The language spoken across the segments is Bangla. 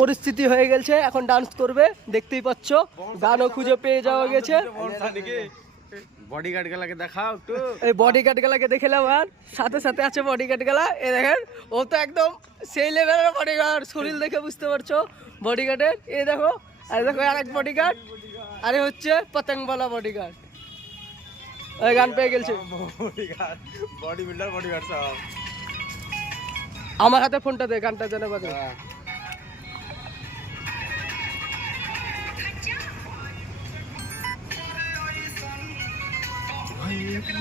পরিস্থিতি হয়ে গেছে, এখন ডান্স করবে দেখতেই পাচ্ছ। গানও খুঁজে পেয়ে যাওয়া গেছে। বডিগার্ড গুলাকে দেখাও একটু। এই বডিগার্ড গুলাকে দেখলাম, আর সাথে সাথে আছে বডিগার্ড গুলা। এই দেখেন, ও তো একদম সেই লেভেলের বডিগার্ড, শরীর দেখে বুঝতে পারছো বডিগার্ডের। এই দেখো, আর দেখো আর এক বডিগার্ড, আরে হচ্ছে পতঙ্গবালা বডিগার্ড। ওই গান পেয়ে গেছে। বডি বিল্ডার বডিগার্ড সব। আমার হাতে ফোনটা দে, গানটা জানা বাজে।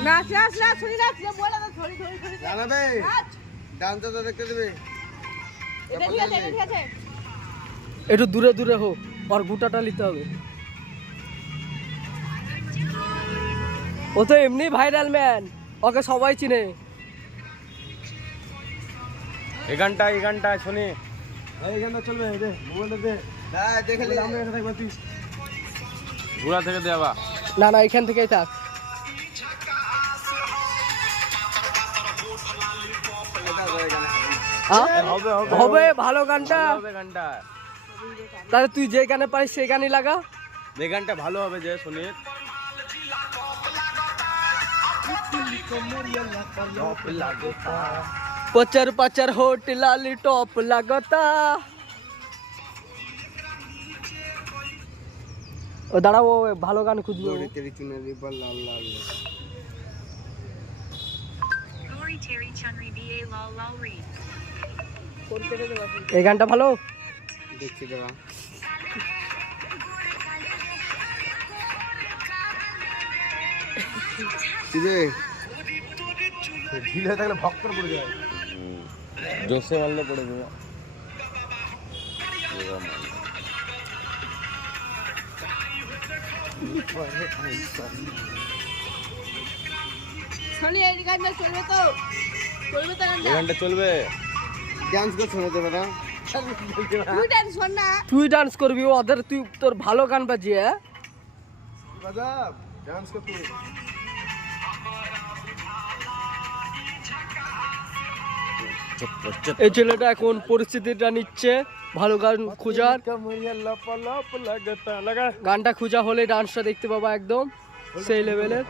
নাচ নাচ নাচ শুনি নাচ বলে না ধরি ধরি ধরি জানাবে ডান্সটা তো দেখতে দেবে। এটা ঠিক আছে, এটা ঠিক আছে। একটু দূরে দূরে হোক, আর গুটাটা নিতে হবে। ও তো এমনি ভাইরাল ম্যান, ওকে সবাই চিনে। এই গানটা শুনি। এই গানটা চলবে রে, মোবাইলটা দে। হ্যাঁ দেখে লে, আমরা এখানে থাকব। তুই ঘোড়া থেকে দেবা না না, এখান থেকেই থাক। হবে ভালো গানটা। তাহলে তুই যে গানে পারিস সেই গানই লাগা। এই গানটা ভালো হবে যে শুনি। पचर पचर होट लाली टॉप लगता। ও দাঁড়া, ও ভালো গান খুঁজবে। এই গানটা ভালো দেখছি দেবা। ঢিলে থাকলে ভক্তর পড়ে যায়, জোসে মারলে পড়ে যাবে। শুনি এই গানটা চলবে তো? চলবে তো গানটা? এই গানটা চলবে। ডান্স করছ না তো দাদা? তুই ডান্স কর না। তুই ডান্স করবি ওদের, তুই তোর ভালো গান বাজিয়ে বাজা ডান্স কর তুই। এই ছেলেটা এখন পরিস্থিতিটা নিচ্ছে ভালো গান খোঁজার। গানটা খোঁজা হলে ডান্সটা দেখতে পাবা একদম সেই লেভেলের।